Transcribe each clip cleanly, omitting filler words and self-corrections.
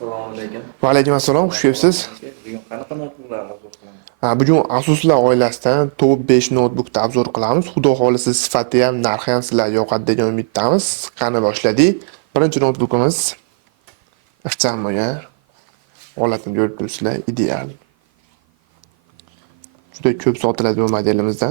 Assalomu alaykum. Va alaykum assalom, xush kelibsiz. Bugun qanaqa notebooklarni obzor qilamiz? Bugun Asus'lar oilasidan Top 5 notebookni obzor qilamiz. Xudo xolisa sifati ham, narxi ham sizlarga yoqadi degan umiddamiz. Qani boshladik. Birinchi notebookimiz ixcham bo'lgan. Holatini ko'rib turibsizlar, ideal. Juda ko'p sotiladi bu modelimizda.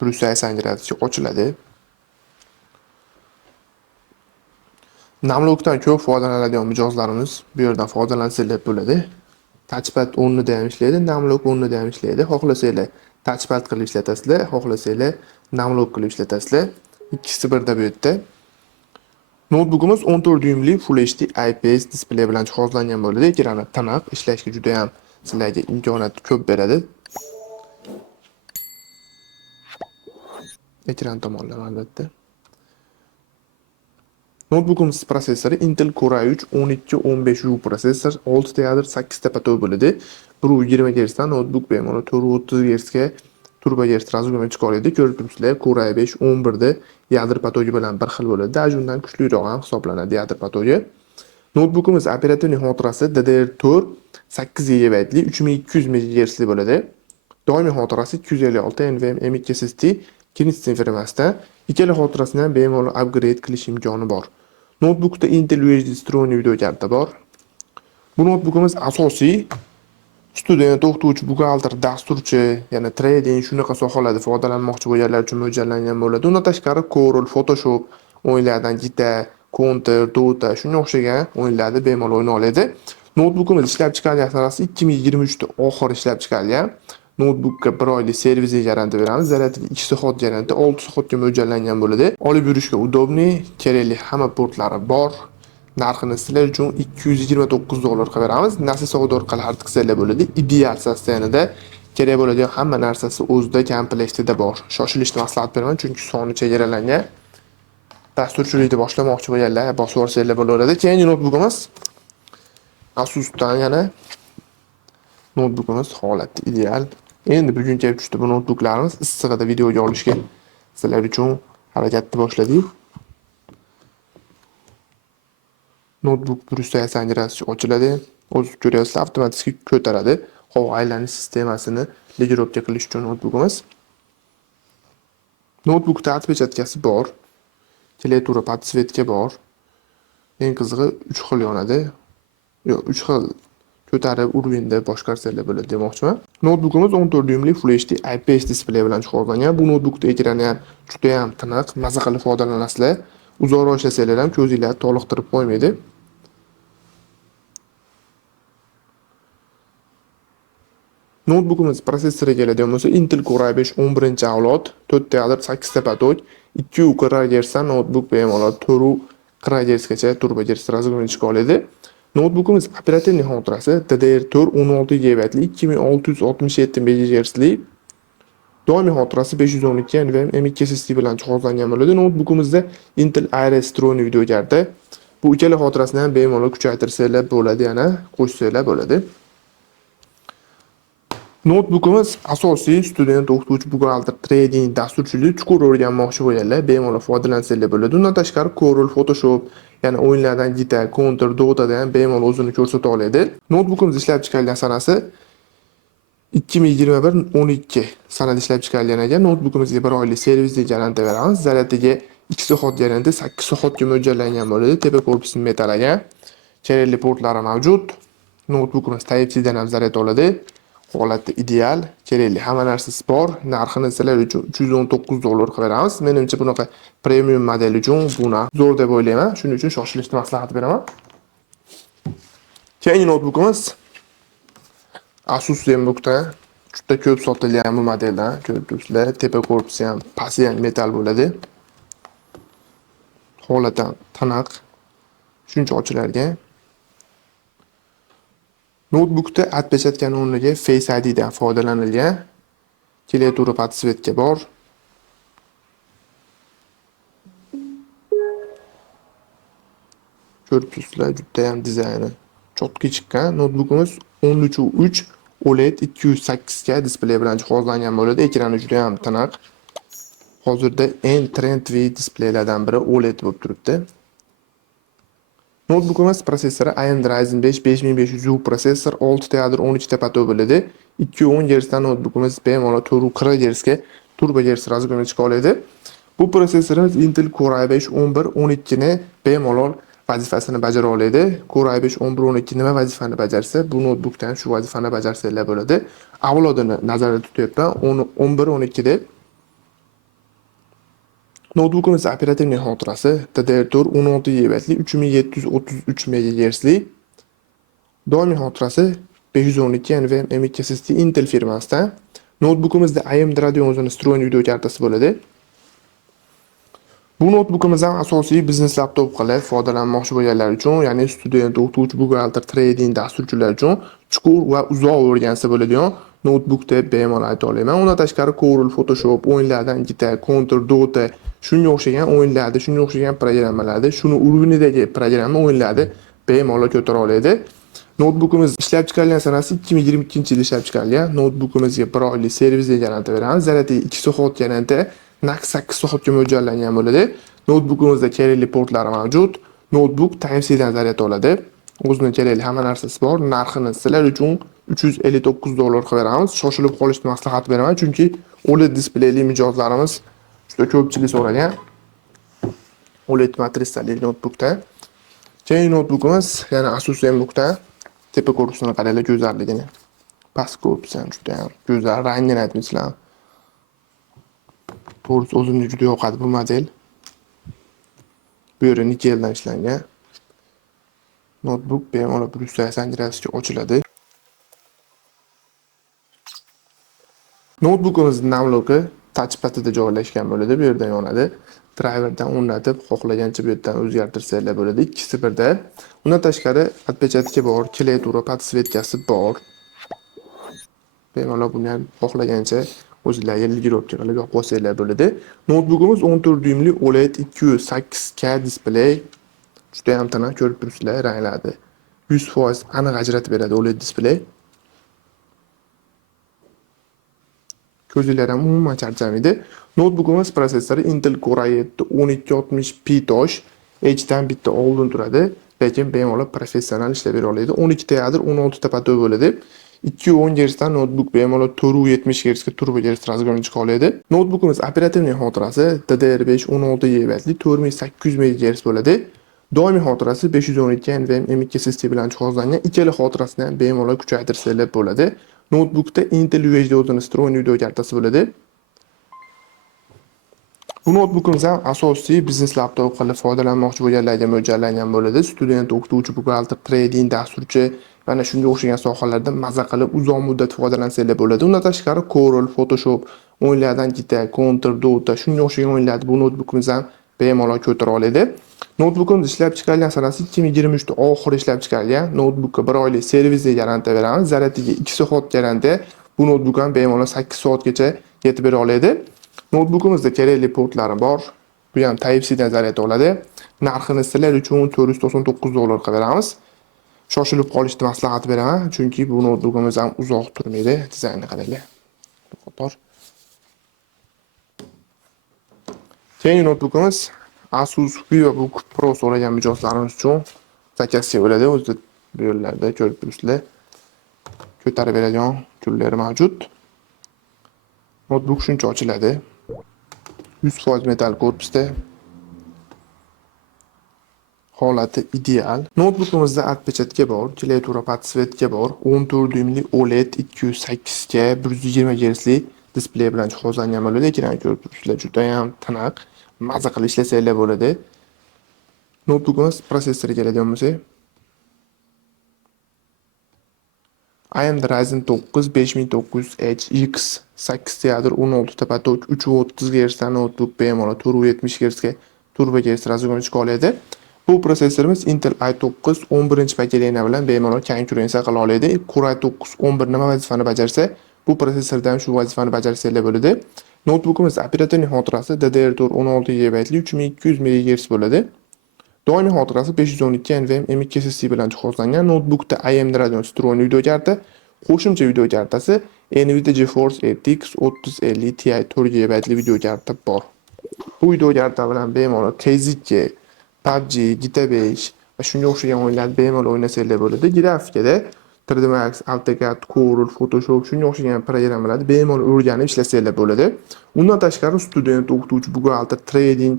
180 gradusga ochiladi. Namlokdan ko'p foydalanadigan mijozlarimiz bu yerdan foydalansanglar bo'ladi. Touchpad o'rnida ham ishlaydi, namlok o'rnida ham ishlaydi. Xohlasanglar touchpad qilib ishlatasizlar, xohlasanglar namlok qilib ishlatasizlar. Ikkisi birda bu yerda. Notebookimiz 14 dyuymli Full HD IPS displey bilan jihozlangan bo'ladi. Ekrani tiniq, ishlashga juda ham sizlarga imkoniyat ko'p beradi. Ekran tomonlama albatta. Notebookimiz prosessori Intel Core i3 1215U prosessor, 6 ta yadro, 8 ta patoq bo'ladi. 120 Hz dan notebook bemalol 430 Hz ga turbo Hz razg'omi chiqaradi. Ko'rib turibsizlar, Core i5 11 da yadro patogi bilan bir xil bo'ladi. Ajundan kuchliroq ham hisoblanadi yadro patogi. Notebookimiz operativ xotirasi DDR4 8 GB li 3200 MHz bo'ladi. Doimiy xotirasi 256 NVMe M.2 SSD Kinesis firmasida. Ikkala xotirasini ham bemalol upgrade qilish imkoni bor. Notebookda Intel UHD vstроенный video karta bor. Bu notebookimiz asosiy student, o'qituvchi, buxgalter, dasturchi, yana trading shunaqa sohalarda foydalanmoqchi bo'lganlar uchun mo'ljallangan bo'ladi. Undan tashqari Corel, Photoshop o'yinlaridan Gita, Counter, Dota shunga o'xshagan o'yinlarni bemalol o'ynay oladi. Notebookimiz ishlab chiqarilgan sanasi 2023 da oxir ishlab chiqarilgan. Notebookga 1 oylik servisiy garantiya beramiz. Zaryadiga 2 soat garantiya, 6 soatga mo'ljallangan bo'ladi. Olib yurishga udobniy, kerakli hamma portlari bor. Narxini sizlar uchun $229 qilib beramiz. Nasl savdo orqali artiksiylar bo'ladi. Ideal sostanida kerak bo'ladigan hamma narsasi o'zida komplektida bor. Shoshilishni maslahat beraman, chunki soni chegaralangan. Dasturchilikni boshlamoqchi bo'lganlar bosib olsanglar bo'laveradi. Keyingi notebookimiz Asus'dan yana notebookimiz holati ideal. Endi bugun kelib tushdi bu notebooklarimiz issig'ida videoga olishga sizlar uchun harakatni boshladik. Notebook 180 gradusga ochiladi. O'z ko'ryapsizlar, avtomatik ko'taradi. Havo aylanish sistemasini legirovka qilish uchun notebookimiz. Notebookda отпечаткasi bor. Klaviatura podsvetka bor. Eng qizig'i 3 xil yonadi. Yo'q, 3 xil ko'tarib urganda boshqarsanglar bo'ladi demoqchiman. Notebookimiz 14 dyuymli Full HD IPS displey bilan jihozlangan. Bu notebookda ekrani ham juda ham tiniq, maza qilib foydalanasizlar. Uzoqroq ishlasanglar ham ko'zinglarni toliqtirib qo'ymaydi. Notebookimiz prosessoriga keladigan bo'lsa, Intel Core i5 11-avlod, 4 ta yadro, 8 ta patoq, 240 Hz notebook bemalol 440 Hz gacha turbo Hz razg'omi chiqaradi. Notebookimiz operativ xotirasi DDR4 16 GB li 2667 MHz li. Doimiy xotirasi 512 NVMe M.2 SSD bilan jihozlangan bo'ladi. Notebookimizda Intel Iris vstроенный video karta. Bu ikkala xotirasini ham bemalol kuchaytirsanglar bo'ladi, yana qo'shsanglar bo'ladi. Notebookimiz asosiy student, o'qituvchi, buxgalter, trading, dasturchilik chuqur o'rganmoqchi bo'lganlar bemalol foydalansanglar bo'ladi. Undan tashqari Corel, Photoshop, yana o'yinlardan Gita, Counter, Dota'da ham bemalol o'zini ko'rsata oladi. Notebookimiz ishlab chiqarilgan sanasi 2021-12 sanada ishlab chiqarilgan ekan. Notebookimizga 1 oylik servisli garantiya beramiz. Zaryadiga 2 soat garantiya, 8 soatga mo'ljallangan bo'ladi. Tepa korpusi metal ekan. Kerakli portlari mavjud. Notebookimiz Type-C dan ham zaryad oladi. Holati ideal, kerakli hamma narsasi bor. Narxini sizlar uchun $319 qilib beramiz. Menimcha bunaqa premium model uchun bu narx zo'r deb o'ylayman. Shuning uchun shoshilishni maslahat beraman. Keyingi notebookimiz Asus ZenBookda juda ko'p sotilgan bu modeldan ko'rib turibsizlar. Tepa korpusi ham pasti ham metal bo'ladi. Holati tiniq. Shuncha ochilargan. Notebookda отпечаткаning o'rniga Face ID dan foydalanilgan. Klaviatura podsvetka bor. Ko'rib turibsizlar, juda ham dizayni chotki chiqqan. Notebookimiz 13.3 OLED 208 ga displey bilan jihozlangan bo'ladi. Ekrani juda ham tiniq. Hozirda eng trendli displeylardan biri OLED bo'lib turibdi. Notebookimiz prosessori AMD Ryzen 5 5500U prosessor, 6 teadir 12 tepa bo'ladi. 210 Hz dan notebookimiz bemalol 440 Hz ga turbo Hz razgo'rga chiqa oladi. Bu prosessorimiz Intel Core i5 11 12 ni bemalol vazifasini bajara oladi. Core i5 11 12 nima vazifani bajarsa, bu notebookdan shu vazifani bajarsanglar bo'ladi. Avlodini nazarda tutyapman. 11 12 deb. Notebookimiz operativ xotirasi DDR4 16 GB 3733 MHz. Doimiy xotirasi 512 NVMe M.2 SSD Intel firmasidan. Notebookimizda AMD Radeon'ning встроенный video kartasi bo'ladi. Bu notebookimiz ham asosiy biznes laptop qilib foydalanmoqchi bo'lganlar uchun, ya'ni student, o'qituvchi, buxgalter, trading, dasturchilar uchun chuqur va uzoq o'rgansa bo'ladigan notebook deb bemalol ayta olaman. Undan tashqari Corel, Photoshop, o'yinlardan Gita, Counter, Dota, shunga o'xshagan o'yinlarda, shunga o'xshagan programmalarda, shuni urgunidagi programma o'yinlarda bemalol ko'tara oladi. Notebookimiz ishlab chiqarilgan sanasi 2022-yil ishlab chiqarilgan. Notebookimizga 1 oylik servisga garantiya beramiz. Zaryadiga 2 soat garantiya, naq 8 soatga mo'ljallangan bo'ladi. Notebookimizda kerakli portlari mavjud. Notebook Type-C dan zaryad oladi. O'zining kerakli hamma narsasi bor. Narxini sizlar uchun $359 qilib beramiz. Shoshilib qolishni maslahat beraman, chunki OLED displeyli mijozlarimiz juda ko'pchilik so'ragan. OLED matrisali notebookda. Keyingi notebookimiz yana Asus ZenBookdan. Tepa korpusini qaranglar, go'zalligini. Past korpusi ham juda ham go'zal, rangini aytmaysizlar. To'g'risi o'zimga juda yoqadi bu model. Bu yeri nikeldan ishlangan. Notebook bemalol 180 gradusga ochiladi. Notebookimizning namlogi touchpadida joylashgan bo'ladi, bu yerdan yonadi. Driverdan o'rnatib, xohlagancha bu yerdan o'zgartirsanglar bo'ladi, ikkisi birda. Undan tashqari отпечатки bor, klaviatura, podsvetkasi bor. Bemalol buni ham xohlagancha o'zingizlarga ligirovka qilib yoqib olsanglar bo'ladi. Notebookimiz 14 dyumli OLED 208K displey. Juda ham tana ko'rib turibsizlar, ranglarni 100% aniq ajratib beradi OLED displey. Ko'zinglar ham umuman charchamaydi. Notebookimiz prosessori Intel Core i7 1260p tosh, H dan bitta oldin turadi, lekin bemalol professional ishlab bera oladi. 12 teadir 16 tepa bo'ladi. 210 Hz dan notebook bemalol 470 Hz ga turbo Hz razgo'rga chiqa oladi. Notebookimiz operativ xotirasi DDR5 16 GB 4800 MHz bo'ladi. Doimiy xotirasi 512 NVMe M.2 SSD bilan jihozlangan. Ikkala xotirasini ham bemalol kuchaytirsalar bo'ladi. Notebookda Intel UHD o'zining встроенный video kartasi bo'ladi. Bu notebookimiz ham asosiy biznes laptop qilib foydalanmoqchi bo'lganlarga mo'ljallangan bo'ladi. Student, o'qituvchi, buxgalter, trading, dasturchi, mana shunga o'xshagan sohalarda maza qilib uzoq muddat foydalansanglar bo'ladi. Undan tashqari Corel, Photoshop, o'yinlardan Gita, Counter, Dota, shunga o'xshagan o'yinlarni bu notebookimiz ham bemalol ko'tara oladi. Notebookimiz ishlab chiqarilgan sanasi 2023 oxiri ishlab chiqarilgan. Notebookga 1 oylik servisga garantiya beramiz. Zaryadiga 2 soat garantiya. Bu notebook ham bemalol 8 soatgacha yetib bera oladi. Notebookimizda kerakli portlari bor. Bu ham Type-C dan zaryad oladi. Narxini sizlar uchun $499 qilib beramiz. Shoshilib qolishni maslahat beraman, chunki bu notebookimiz ham uzoq turmaydi. Dizaynni qaranglar. Qator. Keyingi notebookimiz Asus VivoBook Pro so'ragan mijozlarimiz uchun zakazga bo'ladi. O'zida bu yerlarda ko'rib turibsizlar. Ko'tarib beradigan kullari mavjud. Notebook shuncha ochiladi. 100% metal korpusda. Holati ideal. Notebookimizda отпечатки bor, klaviatura, podsvetka bor, 14 dyumli OLED 208 ga 120 Hz displey bilan jihozlangan bo'ladi. Ekran ko'rib turibsizlar, juda ham tiniq, maza qilib ishlasanglar bo'ladi. Notebookimiz prosessori keladigan bo'lsa, AMD Ryzen 9 5900HX 8 teadir 16 tepa 330 Hz notebook bemalol 470 Hz ga turbo Hz razgo'rga chiqa oladi. Bu prosessorimiz Intel i9 11-paketli bilan bemalol konkurensiya qila oladi. Core i9 11 nima vazifani bajarsa, bu prosessordan shu vazifani bajarsanglar bo'ladi. Notebookimiz operativ xotirasi DDR4 16 GB 3200 MHz bo'ladi. Doimiy xotirasi 512 NVMe M.2 SSD bilan jihozlangan. Notebookda AMD Radeon встроенный video karta, qo'shimcha video kartasi Nvidia GeForce RTX 3050 Ti 4 GB video karta bor. Bu video karta bilan bemalol KZK, PUBG, GTA 5 va shunga o'xshagan o'yinlarni bemalol o'ynasanglar bo'ladi. Grafikada 3D Max, AutoCAD, Corel, Photoshop shunga o'xshagan programmalarni bemalol o'rganib ishlasanglar bo'ladi. Undan tashqari student, o'qituvchi, buxgalter, trading,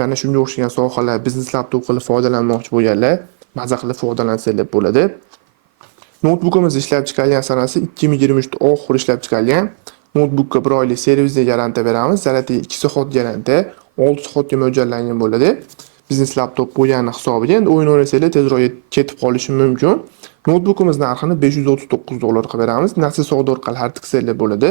yana shunga o'xshagan sohalar, biznes laptop qilib foydalanmoqchi bo'lganlar maza qilib foydalansanglar bo'ladi. Notebookimiz ishlab chiqarilgan sanasi 2023 oxiri ishlab chiqarilgan. Notebookga 1 oylik servisli garantiya beramiz. Zaratiga 2 soat garantiya, 6 soatga mo'ljallangan bo'ladi. Biznes laptop bo'lgani hisobiga endi o'yin o'ynasanglar tezroq ketib qolishi mumkin. Notebookimiz narxini $539 qilib beramiz. Nasl savdo orqali xarid bo'ladi.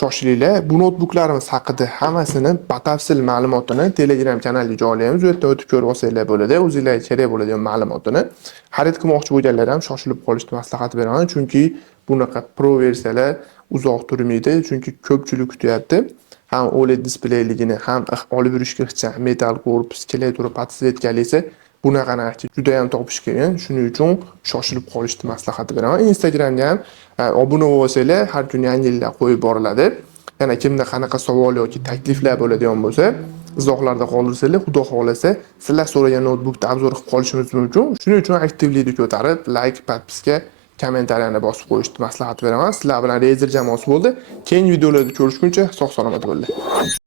Shoshilinglar. Bu notebooklarimiz haqida hammasini batafsil ma'lumotini Telegram kanaliga joylaymiz. U yerdan o'tib ko'rib olsanglar bo'ladi. O'zingizlarga kerak bo'ladigan ma'lumotini xarid qilmoqchi bo'lganlar ham shoshilib qolishni maslahat beraman, chunki bunaqa pro versiyalar uzoq turmaydi, chunki ko'pchilik kutyapti. Ham OLED displeyligini, ham olib yurishga ixcham metal korpus, kelay-turib podsvetgali esa bunaqa narxga juda ham topish qiyin. Shuning uchun shoshilib qolishni maslahat beraman. Instagramga ham obuna bo'lsanglar, har kun yangiliklar qo'yib boriladi. Yana kimda qanaqa savol yoki takliflar bo'ladigan bo'lsa, izohlarda qoldirsanglar, xudo xolasa, sizlar so'ragan notebookni obzor qilib qolishimiz mumkin. Shuning uchun aktivlikni ko'tarib, like, podpiska, kommentariyani bosib qo'yishni maslahat beraman. Sizlar bilan Razer jamoasi bo'ldi. Keyingi videolarda ko'rishguncha sog' salomat bo'linglar.